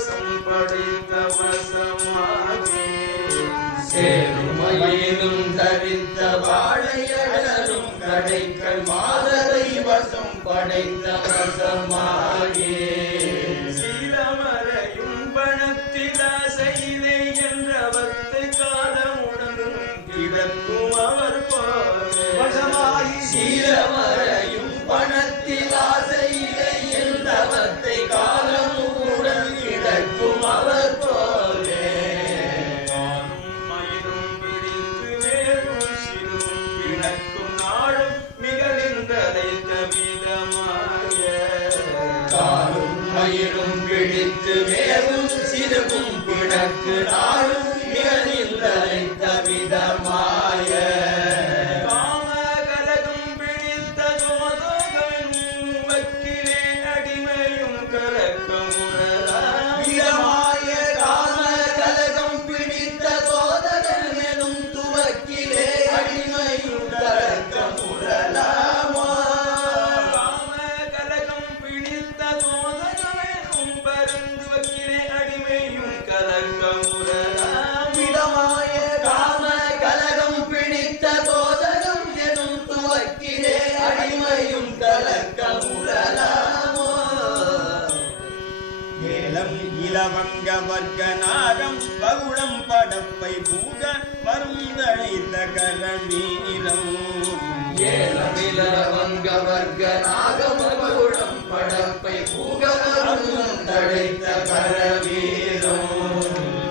வசம் படைத்த வசமாகி சேருமையிலும் தரித்த வாழையடலும் கடைக்கள் மாதரை வசம் படைத்த வசமாகி சீரமரையும் பணத்தில் செய்தே என்ற வத்து காலமுடன் கிடக்கும் அவர் வசமாகி சீரமரையும் பணத்தில் செய்தே என்ற வத்தை காலமுடன் கிடக்கும் அவர் போலே காலும் மயிலும் பிடித்து மேலும் சிறுகும் பிணக்கு நாளும் நிகழ்ந்ததைத்த விதமாய காம கலகம் பிடித்த சோதகன் வக்கிலே அடிமையும் கலக்கமுறலாய காம கலகம் பிடித்த சோதகன் எனும் துவக்கிலே அடிமையும் கலக்கமுறலாமோ விடமாய காம கலகம் பிடித்த சோதகம் எனும் துவக்கிலே அடிமையும் கலக்கமுறலாமோ ஏலம் இலவங்க வர்க்க நாகம் பகுளம் படப்பை பூக வரும் தழைத்த கரவீரம் ஏலம் இலவங்க வர்க்க நாகம் பகுளம் படப்பை பூக வரும் தழைத்த கரவீரம்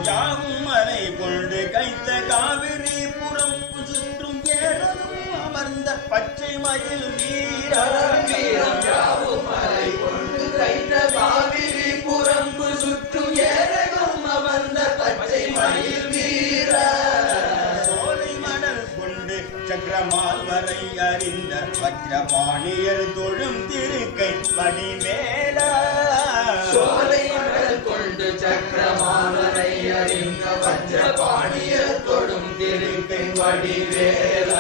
யாவும் மலை கொண்டு கைத்த காவிரி புறம் சுற்றும் ஏழனும் அமர்ந்த பச்சை மயில் வீரம் யாவும் மலை கொண்டு கைத்த காவிரி புறம்பு சுற்றும் ஏழனும் அமர்ந்த பச்சை மயில் வீர சோலை மடல் கொண்டு சக்கரமால் வரை அறிந்த வஜ்ரபாணியர் தொழும் திருக்கை வடிவேல சோலை மடல் கொண்டு சக்கரமாலரை அறிந்த வஜ்ரபாணியர் தொடும் திருக்கை வடிவேல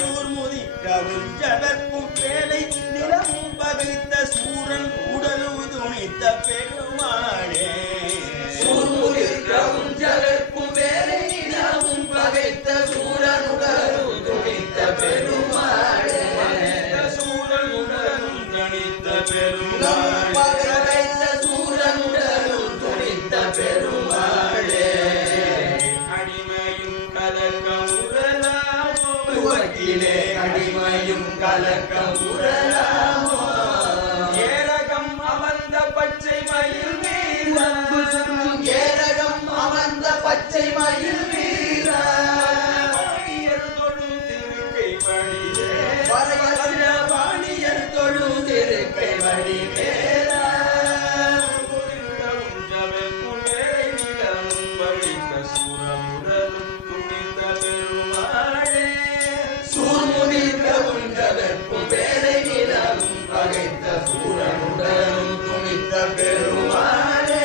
சூர்முதிக்க உஞ்சவர்க்கும் வேலை நிலமும் பகைத்த சூரன் உடலும் துணித்த பெருமாளே சூர்முதிக்க உஞ்சவர்க்கும் வேலை நிலமும் பகைத்த சூரன் உடலும் துணித்த பெருமாளே சூரன் உடலும் தனித்த பெருமாளே பகைத்த சூரன் உடலும் துணித்த பெருமாளே அடிமையும் கலக்கம் உரலாமோ துவக்கிலே அடிமையும் கலக்கம் உறலாமோ ஏரகம் அமர்ந்த பச்சை மயில் உறம்பு சுற்றும் ஏரகம் அமர்ந்த பச்சை மயில் வீர பாணியர் தொழும் திருக்கை வழியே வரையற்ற பாணியர் தொழும் திருக்கை வடிவேல சூர்முதிர்க்க உஞ்சவர்க்கும் வேலை நிலவும் பகைத்த சூரனுடனும் துணித்த பெருமாளே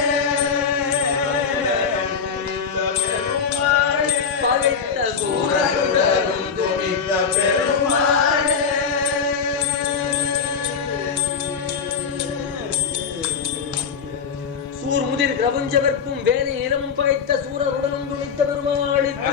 பகைத்த சூரனுடனும் துணித்த பெருமாளே சூர்முதிர் கிரபஞ்சவர்க்கும் வேலை நிலமும் பகைத்த சூரருடனும் துணித்த பெருமாளுக்கு